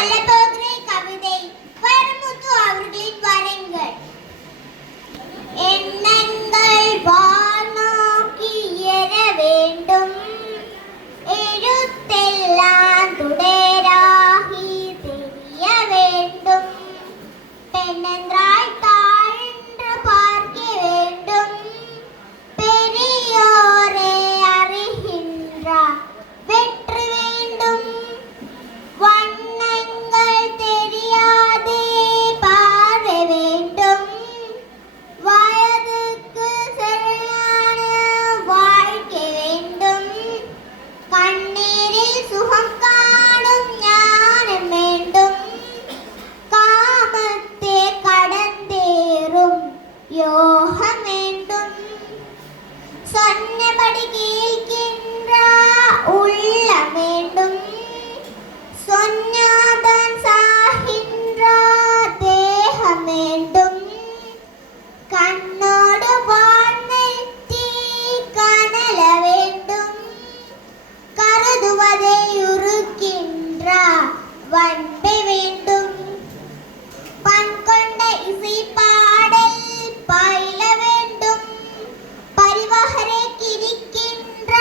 சொல்லப்போகிற கவிதை வைரமுத்து அவர்களின் வரங்கள். எண்ணங்கள் வானோக்கி எழ வேண்டும், எழுத்தெல்லாம் துடராகி தெரிய வேண்டும். பெண்ணென்றாய் தாழ்ந்து பார்க்க வேண்டும், பெரியோரே அறிகின்றார் வெற்றி வேண்டும். வண்ணங்கள் தெரியாதே பார்வை வேண்டும், வயதுக்கு சரியான வாழ்க்கை வேண்டும். கண்ணீரில் சுகம் காணும் ஞானம் வேண்டும், காமத்தை கடந்தேறும் யோகம் வேண்டும். சொன்னபடி கேட்கின்ற உள்ளம் வேண்டும், சொன்னாதான் சாகின்ற தேகம் வேண்டும். கண்ணோடு வாழ்நெற்றி கனல வேண்டும், கருதுவதை உருக்கின்ற வன்பை வேண்டும். பண் கொண்ட இசை பாடல் பயில வேண்டும், பரிவகரை கிரிக்கின்ற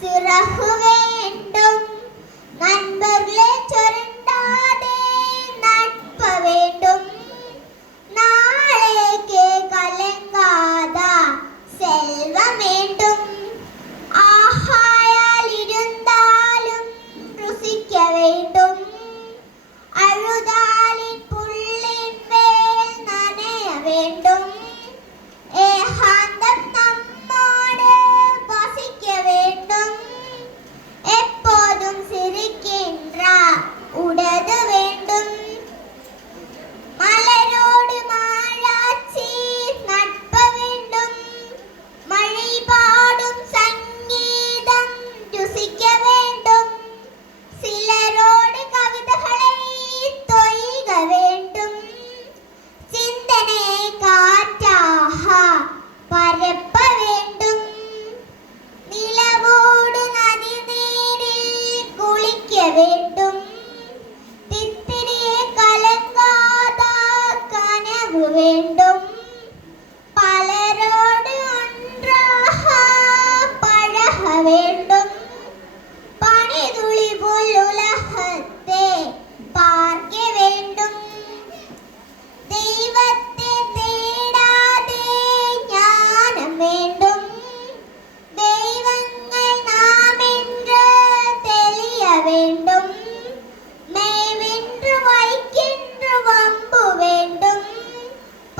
சிறகு வேண்டும். நண்பர்களே சுரண்டாதே நட்ப வேண்டும், நாளைக்கே கலங்காத செல்வம் வேண்டும். ஆகாயால் இருந்தாலும் ருசிக்க வேண்டும், அழுதாலின் புல்லின் மேல் நனைய வேண்டும். ஏகாந்தம் நம்மோடு வசிக்க வேண்டும், எப்போதும் சிரிக்கின்ற உடது வேண்டும். மலரோடு மாளாச்சி நட்ப வேண்டும், மழை பாடும் சங்கீதம் ருசிக்க வேண்டும். சிலரோடு கவிதைகளை தொய்க வேண்டும், சிந்தனையை காற்றாக பரப்ப வேண்டும். நிலவோடு நதி நீரில் குளிக்க வேண்டும், தித்திரியே கலங்காத கனவு வேண்டும். பலரோடு ஒன்றாக பழக வேண்டும், பனிதுளி போல் உலகத்தை பார்க்க வேண்டும். தெய்வத்தை தேடாதே ஞானம் வேண்டும், தெய்வங்கள் நாம் என்று தெளிய வேண்டும். மெய்வென்று வைக்கின்ற வம்பு வேண்டும்,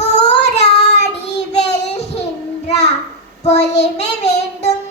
போராடி வெல்கின்ற பொலிமை வேண்டும்.